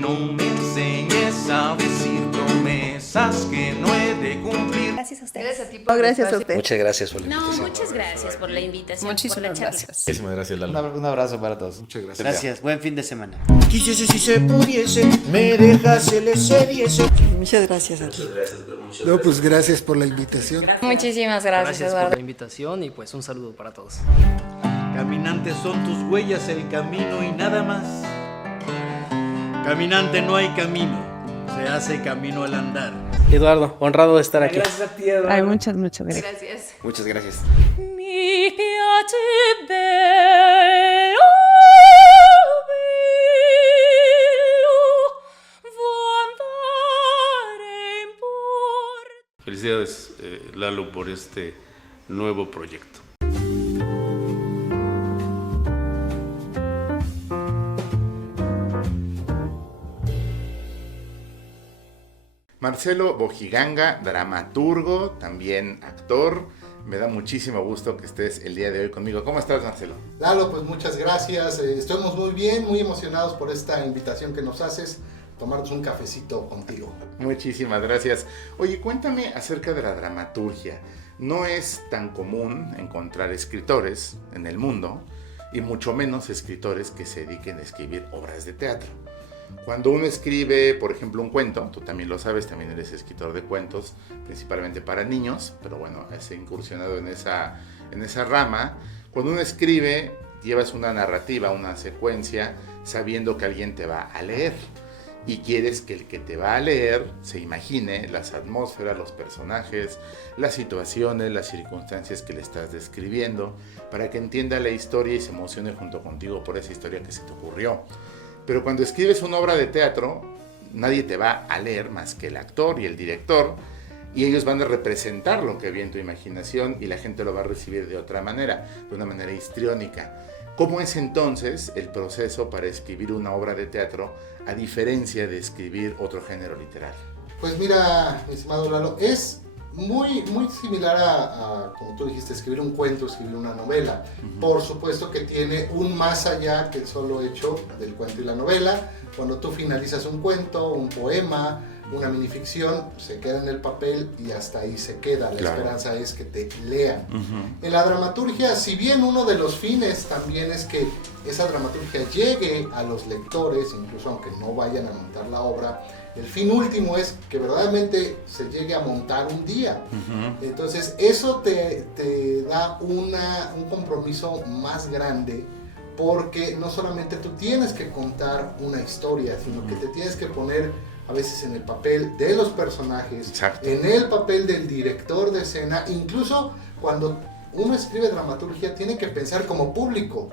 No me enseñes a decir promesas que no he de cumplir. Gracias a ustedes. Gracias a ti. Gracias a usted. Muchas gracias por la invitación. No, muchas gracias por la invitación. Muchísimas por la charla. gracias. Muchísimas gracias, Lalo. Un abrazo para todos. Muchas gracias. Gracias, buen fin de semana. Quisiese si se pudiese, me dejase, le cediese. Muchas gracias a ti. No, pues gracias por la invitación. Muchísimas gracias, Eduardo. por la invitación y pues un saludo para todos. Caminante, son tus huellas el camino y nada más. Caminante, no hay camino, se hace camino al andar. Eduardo, honrado de estar aquí. Gracias a ti, Eduardo. Ay, muchas gracias. Gracias. Muchas gracias. Mi piace bello, andare in porto. Felicidades, Lalo, por este nuevo proyecto. Marcelo Bojiganga, dramaturgo, también actor. Me da muchísimo gusto que estés el día de hoy conmigo. ¿Cómo estás, Marcelo? Lalo, pues muchas gracias. Estamos muy bien, muy emocionados por esta invitación que nos haces. Tomarnos un cafecito contigo. Muchísimas gracias. Oye, cuéntame acerca de la dramaturgia. No es tan común encontrar escritores en el mundo, y mucho menos escritores que se dediquen a escribir obras de teatro. Cuando uno escribe, por ejemplo, un cuento, tú también lo sabes, también eres escritor de cuentos, principalmente para niños, pero bueno, has incursionado en esa rama. Cuando uno escribe, llevas una narrativa, una secuencia, sabiendo que alguien te va a leer. Y quieres que el que te va a leer se imagine las atmósferas, los personajes, las situaciones, las circunstancias que le estás describiendo, para que entienda la historia y se emocione junto contigo por esa historia que se te ocurrió. Pero cuando escribes una obra de teatro, nadie te va a leer más que el actor y el director, y ellos van a representar lo que vi en tu imaginación y la gente lo va a recibir de otra manera, de una manera histriónica. ¿Cómo es entonces el proceso para escribir una obra de teatro a diferencia de escribir otro género literario? Pues mira, mi estimado Lalo, es muy similar a, como tú dijiste, escribir un cuento, escribir una novela. Por supuesto que tiene un más allá que el solo hecho del cuento y la novela. Cuando tú finalizas un cuento, un poema, una minificción, se queda en el papel y hasta ahí se queda. La esperanza es que te lean. En la dramaturgia, si bien uno de los fines también es que esa dramaturgia llegue a los lectores, incluso aunque no vayan a montar la obra, el fin último es que verdaderamente se llegue a montar un día. Entonces eso te da un compromiso más grande, porque no solamente tú tienes que contar una historia, sino que te tienes que poner a veces en el papel de los personajes, en el papel del director de escena. Incluso cuando uno escribe dramaturgia tiene que pensar como público.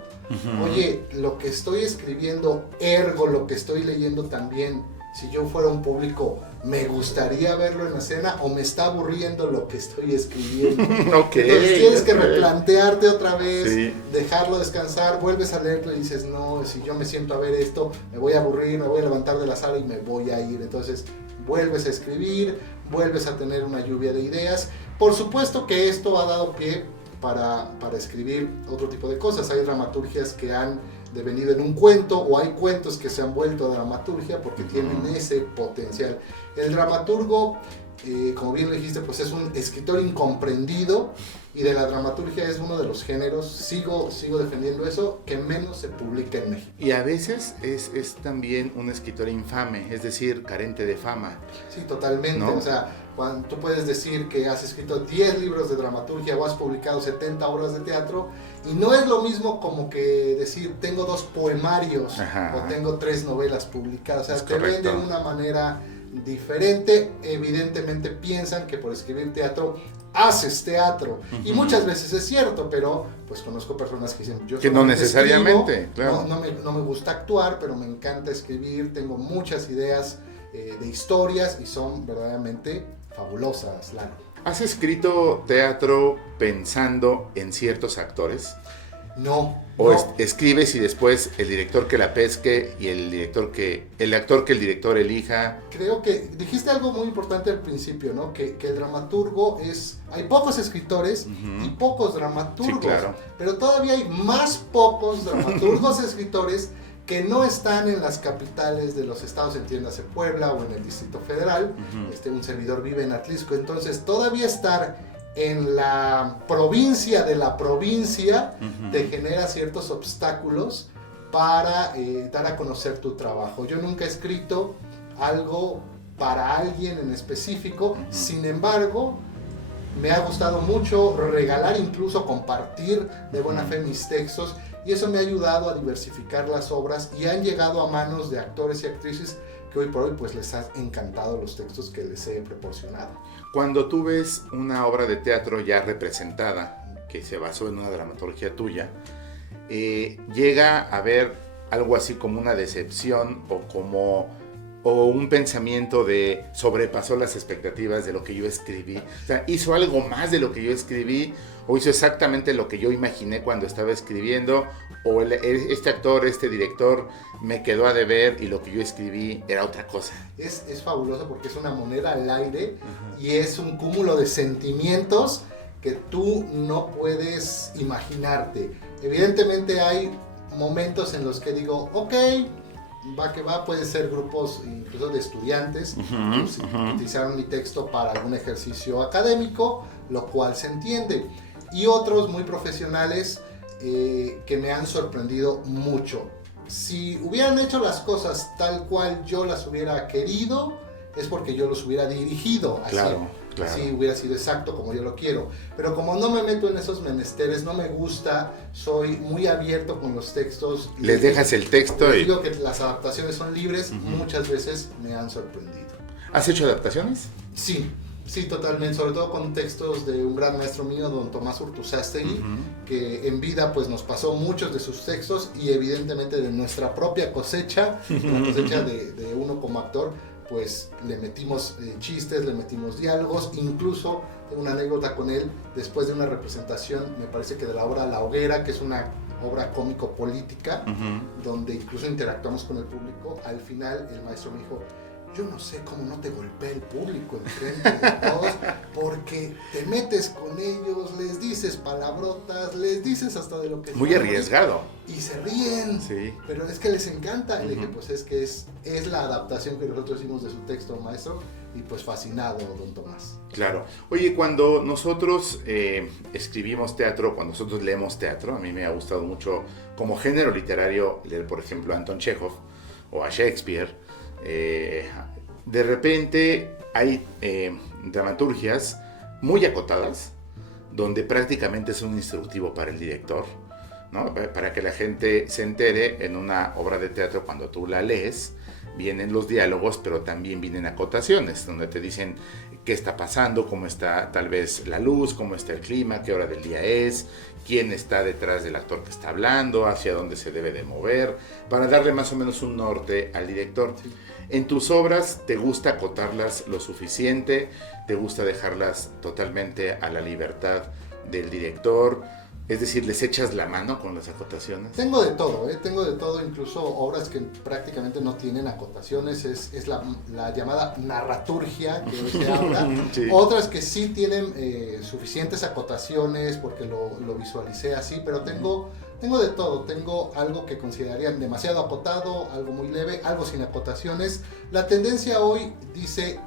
Oye, lo que estoy escribiendo, ergo lo que estoy leyendo también, si yo fuera un público, ¿me gustaría verlo en la escena o me está aburriendo lo que estoy escribiendo? Entonces tienes que replantearte otra vez, dejarlo descansar, vuelves a leerlo y dices, no, si yo me siento a ver esto, me voy a aburrir, me voy a levantar de la sala y me voy a ir. Entonces vuelves a escribir, vuelves a tener una lluvia de ideas. Por supuesto que esto ha dado pie para escribir otro tipo de cosas. Hay dramaturgias que han devenido en un cuento, o hay cuentos que se han vuelto a dramaturgia porque tienen ese potencial. El dramaturgo, como bien lo dijiste, pues es un escritor incomprendido, y de la dramaturgia es uno de los géneros, sigo defendiendo eso, que menos se publica en México. Y a veces es también un escritor infame, es decir, carente de fama. Sí, totalmente, ¿no? O sea, cuando tú puedes decir que has escrito 10 libros de dramaturgia o has publicado 70 obras de teatro, y no es lo mismo como que decir tengo 2 poemarios o tengo 3 novelas publicadas. O sea, te ven de una manera diferente. Evidentemente piensan que por escribir teatro haces teatro, y muchas veces es cierto, pero pues conozco personas que dicen, yo que no necesariamente, escribo, no me gusta actuar, pero me encanta escribir, tengo muchas ideas de historias y son verdaderamente fabulosas, Lalo. ¿Has escrito teatro pensando en ciertos actores? No. ¿O escribes y después el director que la pesque y el actor que el director elija? Creo que dijiste algo muy importante al principio, ¿no? Que el dramaturgo hay pocos escritores y pocos dramaturgos. Sí, claro. Pero todavía hay más pocos dramaturgos escritores que no están en las capitales de los estados, entiéndase Puebla o en el Distrito Federal. Un servidor vive en Atlisco, entonces todavía estar en la provincia de la provincia te genera ciertos obstáculos para dar a conocer tu trabajo. Yo nunca he escrito algo para alguien en específico, sin embargo, me ha gustado mucho regalar, incluso compartir de buena fe mis textos, y eso me ha ayudado a diversificar las obras y han llegado a manos de actores y actrices que hoy por hoy pues les ha encantado los textos que les he proporcionado. Cuando tú ves una obra de teatro ya representada, que se basó en una dramaturgia tuya, llega a haber algo así como una decepción o un pensamiento de sobrepasó las expectativas de lo que yo escribí. O sea, hizo algo más de lo que yo escribí, o hizo exactamente lo que yo imaginé cuando estaba escribiendo, o este actor, este director me quedó a deber y lo que yo escribí era otra cosa. Es fabuloso porque es una moneda al aire y es un cúmulo de sentimientos que tú no puedes imaginarte. Evidentemente hay momentos en los que digo, ok, va que va, puede ser grupos incluso de estudiantes que utilizaron mi texto para algún ejercicio académico, lo cual se entiende, y otros muy profesionales que me han sorprendido mucho. Si hubieran hecho las cosas tal cual yo las hubiera querido, es porque yo los hubiera dirigido así. Claro. Así hubiera sido exacto como yo lo quiero, pero como no me meto en esos menesteres, no me gusta, soy muy abierto con los textos. Les dejas el texto y digo que las adaptaciones son libres, muchas veces me han sorprendido. ¿Has hecho adaptaciones? Sí, totalmente, sobre todo con textos de un gran maestro mío, don Tomás Urtuzástegui, que en vida pues nos pasó muchos de sus textos y evidentemente de nuestra propia cosecha, la cosecha de uno como actor, pues le metimos chistes, le metimos diálogos, incluso una anécdota con él, después de una representación, me parece que de la obra La Hoguera, que es una obra cómico-política, donde incluso interactuamos con el público, al final el maestro me dijo, yo no sé cómo no te golpea el público enfrente de todos, porque te metes con ellos, les dices palabrotas, les dices hasta de lo que... Muy arriesgado. Y se ríen, sí. Pero es que les encanta. Y le dije, pues es que es la adaptación que nosotros hicimos de su texto, maestro, y pues fascinado, don Tomás. Claro. Oye, cuando nosotros escribimos teatro, cuando nosotros leemos teatro, a mí me ha gustado mucho como género literario leer, por ejemplo, a Anton Chekhov o a Shakespeare. De repente hay dramaturgias muy acotadas donde prácticamente es un instructivo para el director, ¿no? Para que la gente se entere. En una obra de teatro, cuando tú la lees, vienen los diálogos, pero también vienen acotaciones donde te dicen qué está pasando, cómo está tal vez la luz, cómo está el clima, qué hora del día es, quién está detrás del actor que está hablando, hacia dónde se debe de mover, para darle más o menos un norte al director. Sí. En tus obras, ¿te gusta acotarlas lo suficiente? ¿Te gusta dejarlas totalmente a la libertad del director? Es decir, ¿les echas la mano con las acotaciones? Tengo de todo, incluso obras que prácticamente no tienen acotaciones, es la llamada narraturgia que hoy se habla. Sí. Otras que sí tienen suficientes acotaciones porque lo visualicé así, pero tengo de todo. Tengo algo que considerarían demasiado acotado, algo muy leve, algo sin acotaciones. La tendencia hoy dice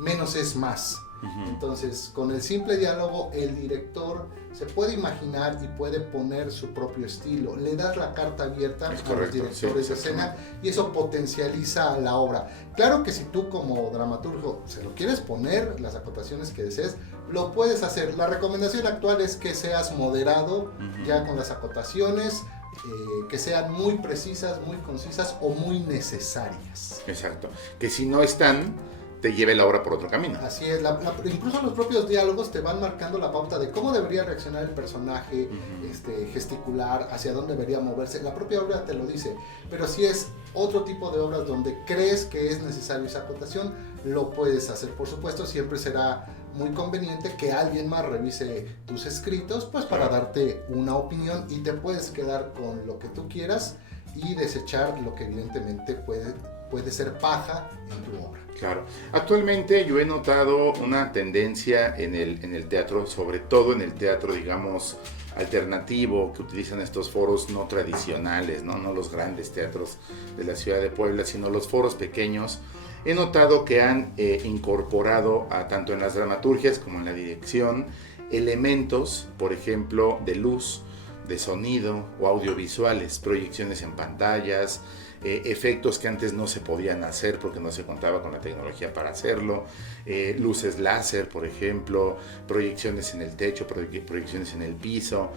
menos es más. Entonces, con el simple diálogo, el director se puede imaginar y puede poner su propio estilo. Le das la carta abierta a los directores de escena y eso potencializa la obra. Claro que si tú como dramaturgo se lo quieres poner, las acotaciones que desees, lo puedes hacer. La recomendación actual es que seas moderado ya con las acotaciones, que sean muy precisas, muy concisas o muy necesarias. Exacto. Que si no están, te lleve la obra por otro camino. Así es, incluso los propios diálogos te van marcando la pauta de cómo debería reaccionar el personaje, gesticular, hacia dónde debería moverse. La propia obra te lo dice, pero si es otro tipo de obras donde crees que es necesario esa acotación, lo puedes hacer. Por supuesto, siempre será muy conveniente que alguien más revise tus escritos, pues para darte una opinión, y te puedes quedar con lo que tú quieras y desechar lo que evidentemente puede ser paja en tu obra. Claro. Actualmente yo he notado una tendencia en el teatro, sobre todo en el teatro, digamos, alternativo, que utilizan estos foros no tradicionales, no los grandes teatros de la ciudad de Puebla, sino los foros pequeños, he notado que han incorporado tanto en las dramaturgias como en la dirección elementos, por ejemplo, de luz, de sonido o audiovisuales, proyecciones en pantallas, efectos que antes no se podían hacer porque no se contaba con la tecnología para hacerlo, luces láser, por ejemplo, proyecciones en el techo, proyecciones en el piso.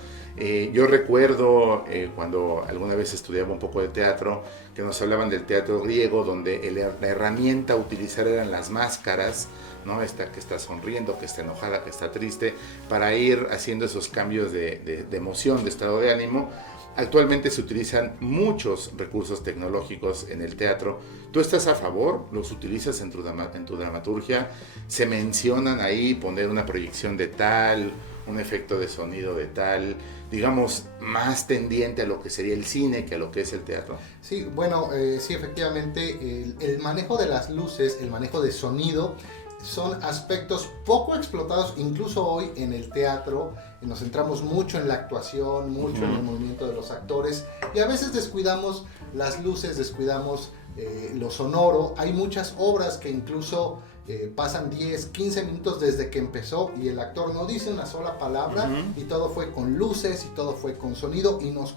Yo recuerdo cuando alguna vez estudiaba un poco de teatro, que nos hablaban del teatro griego, donde la herramienta a utilizar eran las máscaras, ¿no? Esta que está sonriendo, que está enojada, que está triste, para ir haciendo esos cambios de emoción, de estado de ánimo. Actualmente se utilizan muchos recursos tecnológicos en el teatro. ¿Tú estás a favor? ¿Los utilizas en tu dramaturgia? ¿Se mencionan ahí poner una proyección de tal, un efecto de sonido de tal, digamos, más tendiente a lo que sería el cine que a lo que es el teatro? Sí, bueno, sí, efectivamente, el manejo de las luces, el manejo de sonido, son aspectos poco explotados incluso hoy en el teatro. Nos centramos mucho en la actuación, mucho en el movimiento de los actores, y a veces descuidamos las luces, descuidamos lo sonoro. Hay muchas obras que incluso pasan 10, 15 minutos desde que empezó y el actor no dice una sola palabra, y todo fue con luces y todo fue con sonido, y nos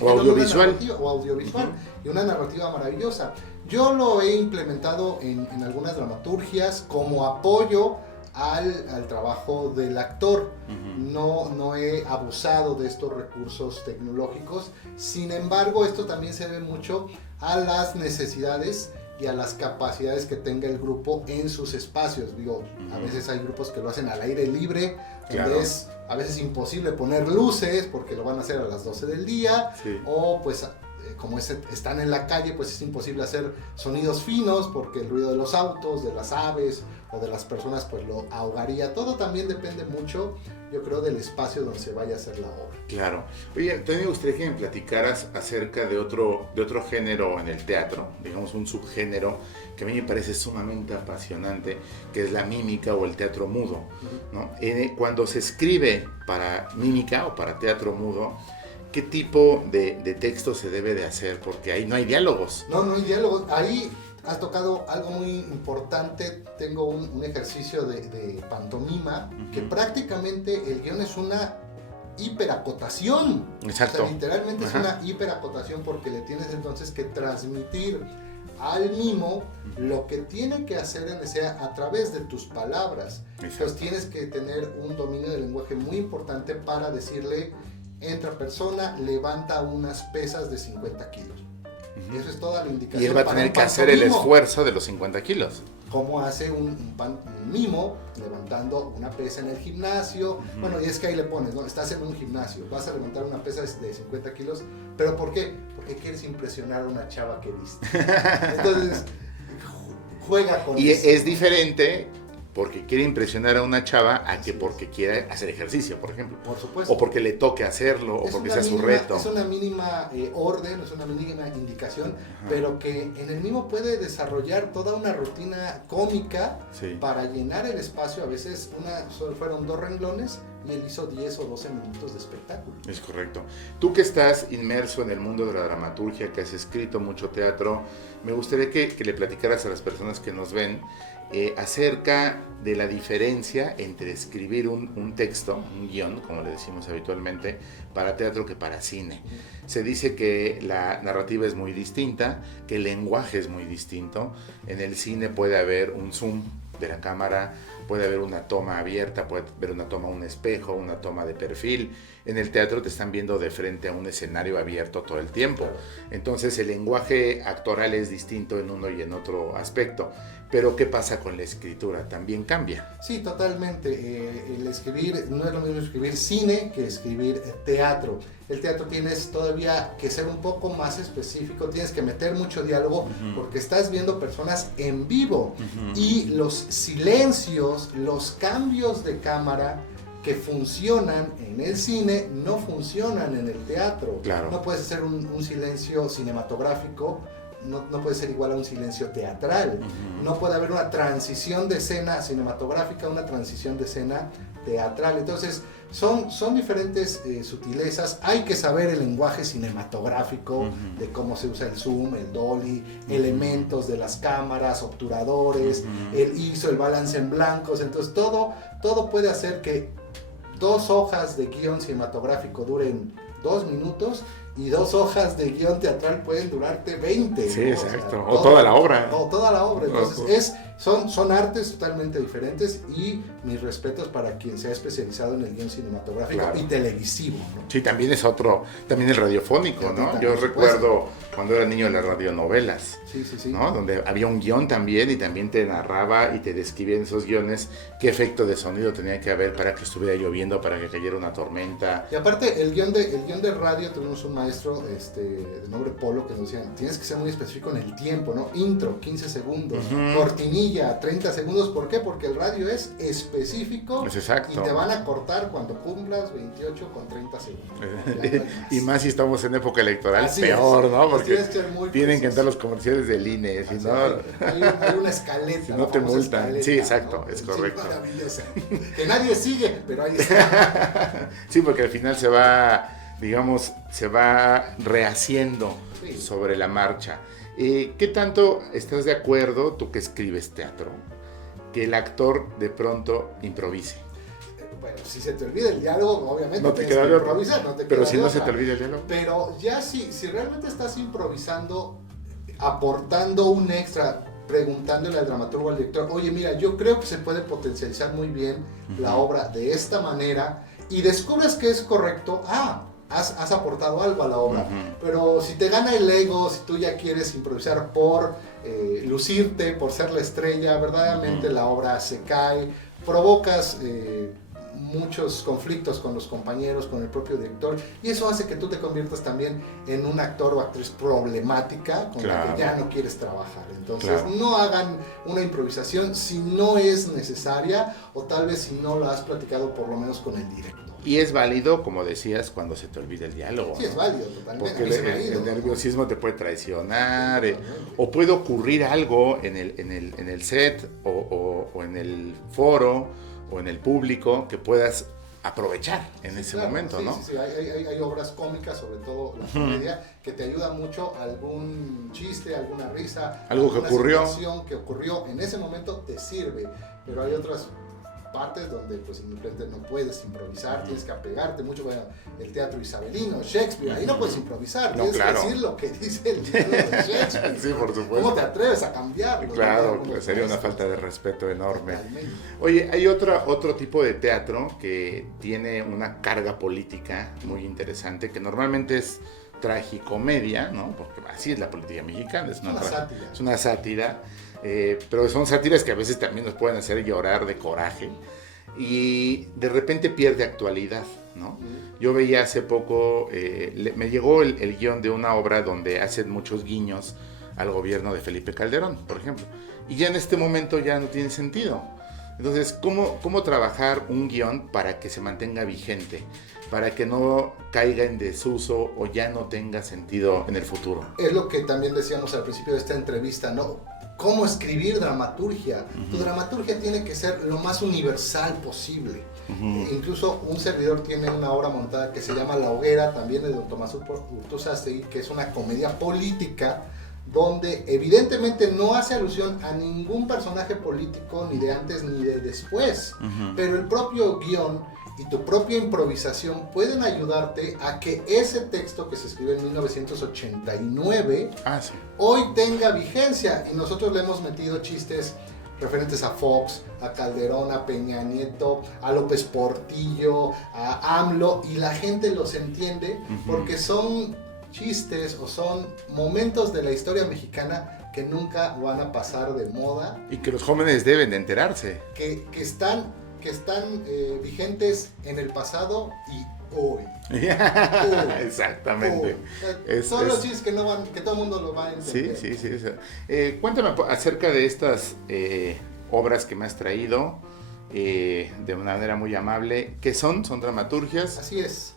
audiovisual. Audiovisual, y una narrativa maravillosa. Yo lo he implementado en algunas dramaturgias como apoyo al trabajo del actor. No he abusado de estos recursos tecnológicos. Sin embargo, esto también se debe mucho a las necesidades y a las capacidades que tenga el grupo en sus espacios. Digo, a veces hay grupos que lo hacen al aire libre, claro, donde es a veces imposible poner luces porque lo van a hacer a las 12 del día, sí, o pues como están en la calle, pues es imposible hacer sonidos finos porque el ruido de los autos, de las aves o de las personas pues lo ahogaría. Todo también depende mucho, yo creo, del espacio donde se vaya a hacer la obra. Claro. Oye, también me gustaría que me platicaras acerca de otro género en el teatro, digamos un subgénero que a mí me parece sumamente apasionante, que es la mímica o el teatro mudo, ¿no? Cuando se escribe para mímica o para teatro mudo, ¿qué tipo de texto se debe de hacer? Porque ahí no hay diálogos. No hay diálogos. Ahí has tocado algo muy importante. Tengo un ejercicio de pantomima, que prácticamente el guión es una hiperacotación. Exacto. O sea, literalmente es una hiperacotación, porque le tienes entonces que transmitir al mimo lo que tiene que hacer en escena a través de tus palabras. Entonces tienes que tener un dominio del lenguaje muy importante para decirle: entra persona, levanta unas pesas de 50 kilos. Eso es toda la indicación. Y él va a tener que hacer el esfuerzo de los 50 kilos. ¿Cómo hace un mimo levantando una pesa en el gimnasio? Bueno, y es que ahí le pones, ¿no? Estás en un gimnasio, vas a levantar una pesa de 50 kilos, ¿pero por qué? Porque quieres impresionar a una chava que viste. Entonces, juega con y eso. Es diferente porque quiere impresionar a una chava a que porque quiere hacer ejercicio, por ejemplo. Por supuesto. O porque le toque hacerlo, o porque sea su reto. Es una mínima orden, es una mínima indicación, pero que en el mimo puede desarrollar toda una rutina cómica para llenar el espacio. A veces solo fueron 2 renglones y él hizo 10 o 12 minutos de espectáculo. Es correcto. Tú que estás inmerso en el mundo de la dramaturgia, que has escrito mucho teatro, me gustaría que le platicaras a las personas que nos ven acerca de la diferencia entre escribir un texto, un guión, como le decimos habitualmente, para teatro que para cine. Se dice que la narrativa es muy distinta, que el lenguaje es muy distinto. En el cine puede haber un zoom de la cámara, puede haber una toma abierta, puede haber una toma a un espejo, una toma de perfil. En el teatro te están viendo de frente a un escenario abierto todo el tiempo. Entonces el lenguaje actoral es distinto en uno y en otro aspecto. Pero ¿qué pasa con la escritura? ¿También cambia? Sí, totalmente. El escribir, no es lo mismo escribir cine que escribir teatro. El teatro tienes todavía que ser un poco más específico, tienes que meter mucho diálogo, porque estás viendo personas en vivo, y los silencios, los cambios de cámara que funcionan en el cine no funcionan en el teatro. Claro. No puedes hacer un silencio cinematográfico no puede ser igual a un silencio teatral. No puede haber una transición de escena cinematográfica, una transición de escena teatral. Entonces, son diferentes sutilezas. Hay que saber el lenguaje cinematográfico de cómo se usa el zoom, el dolly, elementos de las cámaras, obturadores, el ISO, el balance en blancos. Entonces, todo puede hacer que 2 hojas de guión cinematográfico duren 2 minutos y 2 hojas de guión teatral pueden durarte 20. Sí, ¿no? exacto. O toda la obra. O toda la obra. Entonces, son artes totalmente diferentes, y mis respetos para quien se ha especializado en el guión cinematográfico y televisivo, ¿no? Sí, también es otro, también el radiofónico, ¿no? Yo recuerdo cuando era niño las radionovelas, ¿no? Donde había un guión también, y también te narraba y te describía en esos guiones qué efecto de sonido tenía que haber para que estuviera lloviendo, para que cayera una tormenta. Y aparte, el guión de radio, tuvimos un maestro de nombre Polo que nos decía, tienes que ser muy específico en el tiempo, ¿no? Intro, 15 segundos, cortinilla, 30 segundos. ¿Por qué? Porque el radio es específico, es exacto, y te van a cortar cuando cumplas 28 con 30 segundos. Y más si estamos en época electoral, Así peor, es. ¿no? Porque tienen que entrar los comerciales del INE, si no... Hay una escaleta. Si no te multan. Escaleta, sí, exacto, ¿no? Es correcto. Maravillosa. Que nadie sigue, pero ahí está. Sí, porque al final se va rehaciendo sobre la marcha. ¿Qué tanto estás de acuerdo, tú que escribes teatro, que el actor de pronto improvise? Bueno, si se te olvida el diálogo, obviamente no te tienes queda que improvisar, pero si no se te olvida el diálogo. Pero ya si realmente estás improvisando, aportando un extra, preguntándole al dramaturgo, al director, oye, mira, yo creo que se puede potencializar muy bien la obra de esta manera, y descubres que es correcto, has aportado algo a la obra. Pero si te gana el ego, si tú ya quieres improvisar por lucirte, por ser la estrella, verdaderamente la obra se cae, provocas muchos conflictos con los compañeros, con el propio director, y eso hace que tú te conviertas también en un actor o actriz problemática con la que ya no quieres trabajar. Entonces no hagan una improvisación si no es necesaria, o tal vez si no lo has platicado por lo menos con el director. Y es válido, como decías, cuando se te olvida el diálogo. Sí, es válido, totalmente. Porque el nerviosismo te puede traicionar, o puede ocurrir algo en el set, o en el foro, o en el público, que puedas aprovechar en ese momento, ¿no? Sí, hay obras cómicas, sobre todo la comedia, que te ayuda mucho, algún chiste, alguna risa, algo que ocurrió. Situación que ocurrió en ese momento te sirve, pero hay otras partes donde pues simplemente no puedes improvisar, tienes que apegarte mucho. Bueno, el teatro isabelino, Shakespeare, ahí no puedes improvisar, tienes que decir lo que dice el libro de Shakespeare. Sí, por supuesto. ¿Cómo te atreves a cambiarlo? Claro, sería una falta de respeto enorme. Totalmente. Oye, hay otro tipo de teatro que tiene una carga política muy interesante, que normalmente es tragicomedia, ¿no? Porque así es la política mexicana, es una sátira. Pero son sátiras que a veces también nos pueden hacer llorar de coraje, y de repente pierde actualidad, ¿no? Yo veía hace poco, me llegó el guión de una obra donde hacen muchos guiños al gobierno de Felipe Calderón, por ejemplo, y ya en este momento ya no tiene sentido. Entonces, ¿cómo trabajar un guión para que se mantenga vigente, para que no caiga en desuso o ya no tenga sentido en el futuro? Es lo que también decíamos al principio de esta entrevista, ¿no? ¿Cómo escribir dramaturgia? Tu dramaturgia tiene que ser lo más universal posible. Incluso un servidor tiene una obra montada que se llama La Hoguera, también de don Tomás Urtuzástegui, que es una comedia política, donde evidentemente no hace alusión a ningún personaje político, ni de antes ni de después, pero el propio guión y tu propia improvisación pueden ayudarte a que ese texto que se escribió en 1989 hoy tenga vigencia, y nosotros le hemos metido chistes referentes a Fox, a Calderón, a Peña Nieto, a López Portillo, a AMLO, y la gente los entiende porque son chistes o son momentos de la historia mexicana que nunca van a pasar de moda y que los jóvenes deben de enterarse, que están vigentes en el pasado y hoy. Exactamente. Son los chistes que todo el mundo lo va a entender. Sí. Cuéntame acerca de estas obras que me has traído de una manera muy amable. ¿Qué son? ¿Son dramaturgias? Así es.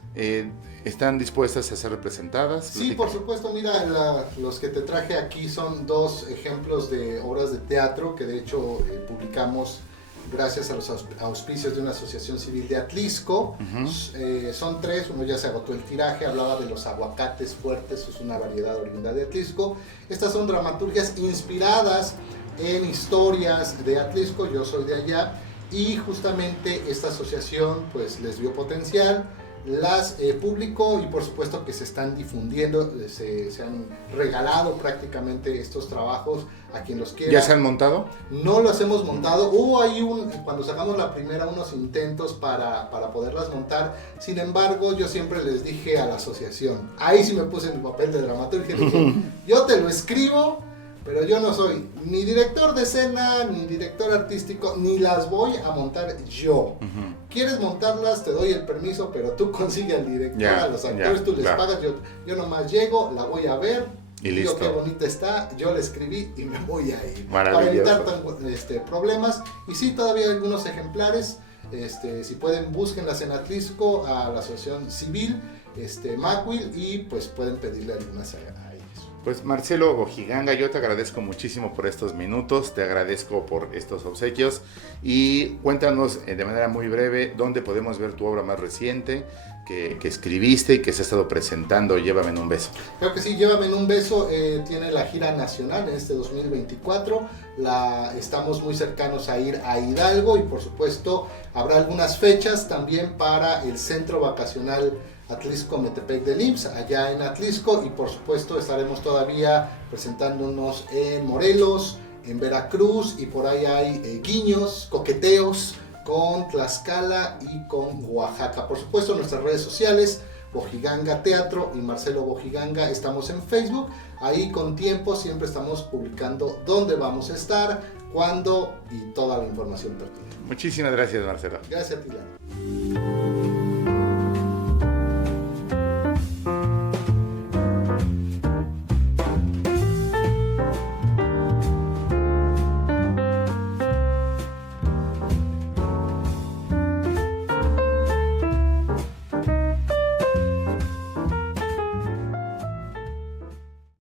¿están dispuestas a ser representadas? Sí, por supuesto. Mira, los que te traje aquí son 2 ejemplos de obras de teatro que de hecho publicamos gracias a los auspicios de una asociación civil de Atlisco. Son 3, uno ya se agotó el tiraje, hablaba de los aguacates fuertes, es una variedad oriunda de Atlisco. Estas son dramaturgias inspiradas en historias de Atlisco, yo soy de allá, y justamente esta asociación pues les vio potencial, las publicó y por supuesto que se están difundiendo, se han regalado prácticamente estos trabajos a quien los quiera. ¿Ya se han montado? No los hemos montado, hubo ahí cuando sacamos la primera unos intentos para poderlas montar, sin embargo yo siempre les dije a la asociación, ahí sí me puse en mi papel de dramaturgia, dije, yo te lo escribo, pero yo no soy ni director de escena, ni director artístico, ni las voy a montar yo. ¿Quieres montarlas? Te doy el permiso, pero tú consigue al director, a los actores, tú les pagas, yo nomás llego, la voy a ver, y listo. digo qué bonita está, yo la escribí y me voy a ir. Para evitar problemas. Y sí, todavía hay algunos ejemplares, si pueden búsquenlas en Atlisco, a la asociación civil, Macuil, y pues pueden pedirle algunas a ellos. Pues Marcelo Bojiganga, yo te agradezco muchísimo por estos minutos, te agradezco por estos obsequios y cuéntanos de manera muy breve dónde podemos ver tu obra más reciente que escribiste y que se ha estado presentando, Llévame en un beso. Creo que sí, Llévame en un beso tiene la gira nacional en este 2024, estamos muy cercanos a ir a Hidalgo y por supuesto habrá algunas fechas también para el centro vacacional Atlisco Metepec del IMSS, allá en Atlisco, y por supuesto estaremos todavía presentándonos en Morelos, en Veracruz, y por ahí hay guiños, coqueteos con Tlaxcala y con Oaxaca. Por supuesto nuestras redes sociales, Bojiganga Teatro y Marcelo Bojiganga, estamos en Facebook, ahí con tiempo siempre estamos publicando dónde vamos a estar, cuándo y toda la información pertinente. Muchísimas gracias, Marcelo. Gracias a ti, Lalo.